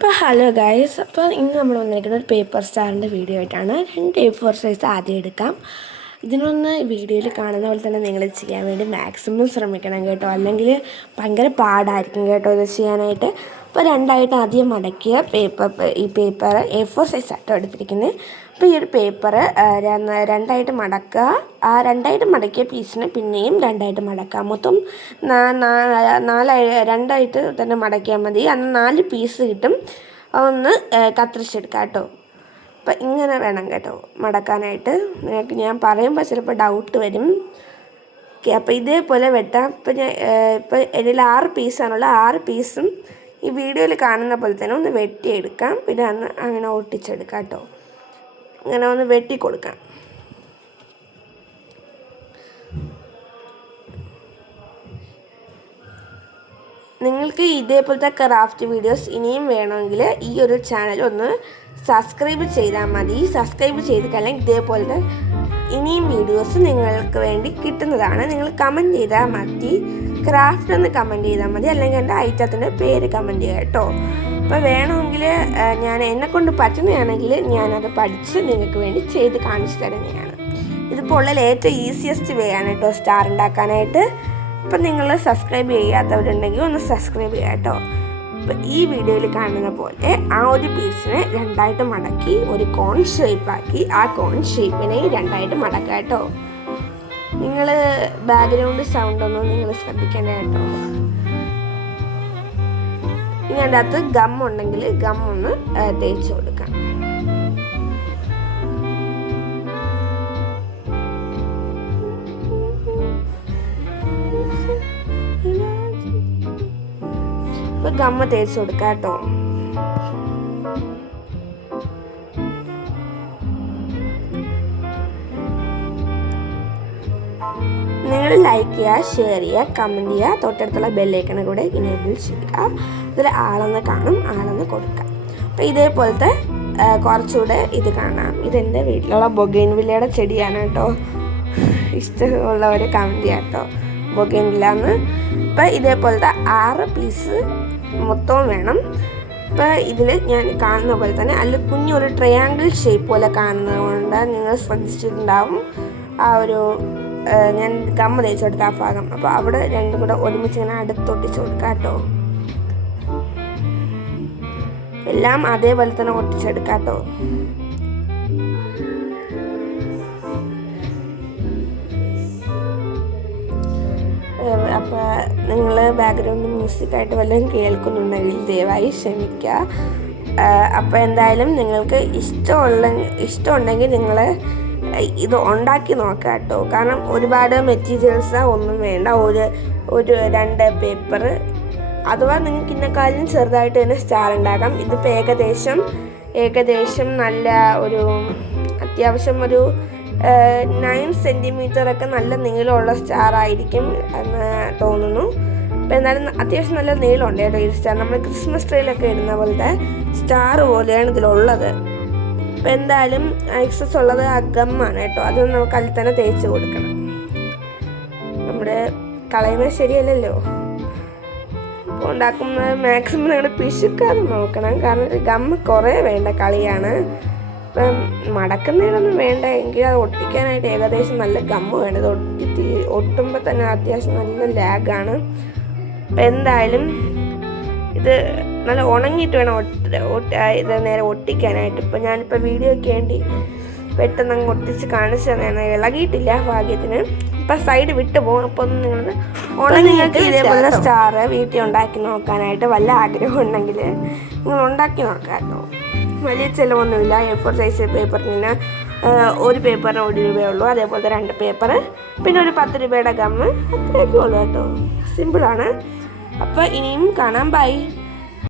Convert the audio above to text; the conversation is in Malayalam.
അപ്പോൾ ഹലോ ഗൈസ്, അപ്പോൾ ഇന്ന് നമ്മൾ വന്നിരിക്കുന്ന ഒരു പേപ്പർ സ്റ്റാറിൻ്റെ വീഡിയോ ആയിട്ടാണ്. 2 A4 സൈസ് ആദ്യം എടുക്കാം. ഇതിനൊന്ന് വീഡിയോയിൽ കാണുന്ന പോലെ തന്നെ നിങ്ങൾ ചെയ്യാൻ വേണ്ടി മാക്സിമം ശ്രമിക്കണം കേട്ടോ, അല്ലെങ്കിൽ ഭയങ്കര പാടായിരിക്കും കേട്ടോ ഇത് ചെയ്യാനായിട്ട്. അപ്പോൾ രണ്ടായിട്ട് ആദ്യം മടക്കിയ ഈ പേപ്പർ A4 സൈസ് ആട്ടോ എടുത്തിരിക്കുന്നത്. അപ്പോൾ ഈ ഒരു പേപ്പർ രണ്ടായിട്ട് മടക്കുക. ആ രണ്ടായിട്ട് മടക്കിയ പീസിന് പിന്നെയും രണ്ടായിട്ട് മടക്കുക. മൊത്തം രണ്ടായിട്ട് തന്നെ മടക്കിയാൽ മതി. അന്ന് 4 പീസ് കിട്ടും. അതൊന്ന് കത്തിരിച്ചെടുക്കാം കേട്ടോ. അപ്പം ഇങ്ങനെ വേണം കേട്ടോ മടക്കാനായിട്ട്. നിങ്ങൾക്ക് ഞാൻ പറയുമ്പോൾ ചിലപ്പോൾ ഡൗട്ട് വരും. ഓക്കെ, അപ്പോൾ ഇതേപോലെ വെട്ടാം. ഇപ്പോൾ ഇതിൽ 6 പീസാണുള്ളത്. 6 പീസും ഈ വീഡിയോയിൽ കാണുന്ന പോലെ തന്നെ ഒന്ന് വെട്ടിയെടുക്കാം. പിന്നെ അങ്ങനെ ഒട്ടിച്ചെടുക്കാം കേട്ടോ. ഇങ്ങനെ ഒന്ന് വെട്ടി കൊടുക്കാം. നിങ്ങൾക്ക് ഇതേപോലത്തെ ക്രാഫ്റ്റ് വീഡിയോസ് ഇനിയും വേണമെങ്കിൽ ഈ ഒരു ചാനൽ ഒന്ന് സബ്സ്ക്രൈബ് ചെയ്താൽ മതി. സബ്സ്ക്രൈബ് ചെയ്ത് കഴിഞ്ഞാൽ ഇതേപോലത്തെ ഇനിയും വീഡിയോസ് നിങ്ങൾക്ക് വേണ്ടി കിട്ടുന്നതാണ്. നിങ്ങൾ കമൻറ്റ് ചെയ്താൽ മതി, ക്രാഫ്റ്റ് ഒന്ന് കമൻറ്റ് ചെയ്താൽ മതി, അല്ലെങ്കിൽ എൻ്റെ ഐറ്റത്തിൻ്റെ പേര് കമൻറ്റ് ചെയ്യുക കേട്ടോ. അപ്പോൾ വേണമെങ്കിൽ ഞാൻ എന്നെക്കൊണ്ട് പറ്റുന്നതാണെങ്കിൽ ഞാനത് പഠിച്ച് നിങ്ങൾക്ക് വേണ്ടി ചെയ്ത് കാണിച്ചു തരുന്നതാണ്. ഇതിപ്പോൾ ഉള്ളതിൽ ഏറ്റവും ഈസിയസ്റ്റ് വേ ആണ് കേട്ടോ സ്റ്റാർ ഉണ്ടാക്കാനായിട്ട്. അപ്പം നിങ്ങൾ സബ്സ്ക്രൈബ് ചെയ്യാത്തവരുണ്ടെങ്കിൽ ഒന്ന് സബ്സ്ക്രൈബ് ചെയ്യുക കേട്ടോ. അപ്പം ഈ വീഡിയോയിൽ കാണുന്ന പോലെ ആ ഒരു പീസിനെ രണ്ടായിട്ട് മടക്കി ഒരു കോൺ ഷേപ്പാക്കി ആ കോൺ ഷേപ്പിനെ രണ്ടായിട്ട് മടക്കുക കേട്ടോ. നിങ്ങൾ ബാക്ക്ഗ്രൗണ്ട് സൗണ്ടൊന്നും നിങ്ങൾ ശ്രദ്ധിക്കേണ്ട കേട്ടോ. ഇനി അതിൻ്റെ അകത്ത് ഗം ഉണ്ടെങ്കിൽ ഗം ഒന്ന് തേച്ച് കൊടുക്കാം. ഇപ്പൊ ഗമ്മ തേച്ച് കൊടുക്കാം കേട്ടോ. നിങ്ങൾ ലൈക്ക് ചെയ്യുക, ഷെയർ ചെയ്യുക, കമൻറ്റ് ചെയ്യുക, തൊട്ടടുത്തുള്ള ബെല്ലൈക്കണ കൂടെ ഇനേബിൾ ചെയ്യുക. ഇതിൽ ആളെന്ന് കാണും, ആളെന്ന് കൊടുക്കാം. അപ്പോൾ ഇതേപോലത്തെ കുറച്ചുകൂടെ ഇത് കാണാം. ഇതെൻ്റെ വീട്ടിലുള്ള ബൊഗൈൻവില്ലയുടെ ചെടിയാണ് കേട്ടോ. ഇഷ്ടമുള്ളവർ കമൻറ്റ് ചെയ്യാം കേട്ടോ, ബൊഗൈൻവില്ലാന്ന്. ഇപ്പം ഇതേപോലത്തെ 6 പീസ് മൊത്തവും വേണം. ഇപ്പോൾ ഇതിൽ ഞാൻ കാണുന്ന പോലെ തന്നെ അതിൽ കുഞ്ഞൊരു ട്രയാങ്കിൾ ഷേപ്പ് പോലെ കാണുന്നത് കൊണ്ട് നിങ്ങൾ ശ്രദ്ധിച്ചിട്ടുണ്ടാവും. ആ ഒരു ഞാൻ ഗമ്മ തേച്ച് കൊടുത്ത ആ ഭാഗം. അപ്പോൾ അവിടെ രണ്ടും കൂടെ ഒരുമിച്ച് ഇങ്ങനെ അടുത്തൊട്ടിച്ച് കൊടുക്കാം കേട്ടോ. എല്ലാം അതേപോലെ തന്നെ ഒട്ടിച്ചെടുക്കാം കേട്ടോ. അപ്പോൾ നിങ്ങൾ ബാക്ക്ഗ്രൗണ്ട് മ്യൂസിക്കായിട്ട് വല്ലതും കേൾക്കുന്നുണ്ടെങ്കിൽ ദയവായി ക്ഷമിക്കുക. അപ്പോൾ എന്തായാലും നിങ്ങൾക്ക് ഇഷ്ടമുണ്ടെങ്കിൽ നിങ്ങൾ ഇത് ഉണ്ടാക്കി നോക്കുക കേട്ടോ. കാരണം ഒരുപാട് മെറ്റീരിയൽസ് ഒന്നും വേണ്ട. ഒരു 2 പേപ്പർ അഥവാ നിങ്ങൾക്ക് ഇന്നക്കാലം ചെറുതായിട്ട് തന്നെ സ്റ്റാർ ഉണ്ടാക്കാം. ഇതിപ്പോൾ ഏകദേശം നല്ല ഒരു അത്യാവശ്യം ഒരു 9 സെൻറ്റിമീറ്ററൊക്കെ നല്ല നീളമുള്ള സ്റ്റാർ ആയിരിക്കും എന്ന് തോന്നുന്നു. അപ്പോൾ എന്നാലും അത്യാവശ്യം നല്ല നീളമുണ്ട് കേട്ടോ ഈ സ്റ്റാർ. നമ്മൾ ക്രിസ്മസ് ട്രീയിലൊക്കെ ഇടുന്ന പോലത്തെ സ്റ്റാർ പോലെയാണ് ഇതിലുള്ളത്. അപ്പോൾ എന്തായാലും എക്സസ് ഉള്ളത് ആ ഗമ്മാണ് കേട്ടോ. അത് നമുക്ക് അതിൽ തന്നെ തേച്ച് കൊടുക്കണം. നമ്മുടെ കളയുന്നത് ശരിയല്ലല്ലോ. അപ്പോൾ ഉണ്ടാക്കുന്നത് മാക്സിമം നിങ്ങൾ പിശുക്കാതെ നോക്കണം. കാരണം ഗമ്മ് കുറേ വേണ്ട കളിയാണ്. ഇപ്പം മടക്കുന്നതിനൊന്നും വേണ്ട എങ്കിൽ അത് ഒട്ടിക്കാനായിട്ട് ഏകദേശം നല്ല ഗമ്മ് വേണം. ഇത് ഒട്ടുമ്പോൾ തന്നെ അത്യാവശ്യം നല്ല ലാഗാണ്. അപ്പം എന്തായാലും ഇത് നല്ല ഉണങ്ങിയിട്ട് വേണം ഇത് നേരെ ഒട്ടിക്കാനായിട്ട്. ഇപ്പം ഞാനിപ്പോൾ വീഡിയോയ്ക്ക് വേണ്ടി പെട്ടെന്ന് അങ്ങ് ഒട്ടിച്ച് കാണിച്ചു തന്നെയാണ്. ഇളകിയിട്ടില്ല ഭാഗ്യത്തിന്. ഇപ്പം സൈഡ് വിട്ട് പോകും. അപ്പോൾ ഒന്ന് നിങ്ങൾ ഉണങ്ങിയിട്ട് ഇതേപോലെ സ്റ്റാർ വീട്ടിൽ ഉണ്ടാക്കി നോക്കാനായിട്ട് വല്ല ആഗ്രഹം ഉണ്ടെങ്കിൽ നിങ്ങൾ ഉണ്ടാക്കി നോക്കാം കേട്ടോ. വലിയ ചിലവൊന്നുമില്ല. A4 സൈസ് പേപ്പറിന് ഒരു പേപ്പറിന് 1 രൂപയേ ഉള്ളൂ. അതേപോലത്തെ 2 പേപ്പർ, പിന്നെ ഒരു 10 രൂപയുടെ ഗമ്മ്, അത്രയൊക്കെ ഉള്ളൂ കേട്ടോ. സിമ്പിളാണ്. അപ്പോൾ ഇനിയും കാണാം. ബൈ.